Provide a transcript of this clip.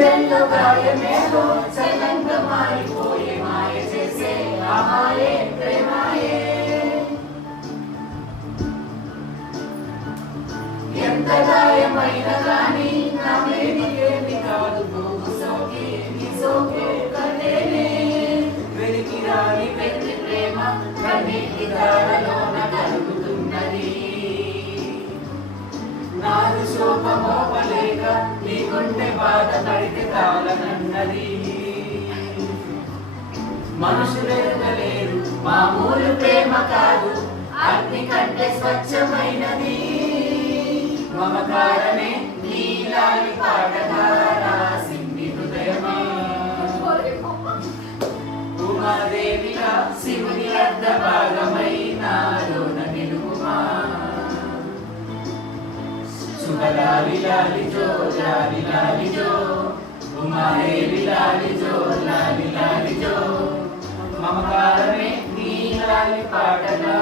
గుండెల్లో గాయమేదో చలంగా మారిపోయే మాయ చేసే ఆమాయే ప్రేమాయే ఎంత గాయమైన గాని నా వేదికేమి కాదు పోగు సోకే నీ సోకే కదేనే వెలికి రాని పెళ్లి ప్రేమ కన్నీటి దారలోన కలుగుతున్నది నాదు శోకమోపలేక నీ గుండె బాధ పడితే తాళనన్నది మనుషులెరుగలేరు మామూలు ప్రేమ కాదు అగ్ని కంటే స్వచ్ఛమైనది మమకారమే నీలాలి పాటగా రాసింది హృదయమా ఉమాదేవిగా శివుని అర్ధ భాగమైనాలోన నిలువుమా శుభలాలి లాలి జో లాలి లాలి జో ఉమాదేవి లాలి జో లాలి లాలి జో మమకారమే నీలాలి పాటగా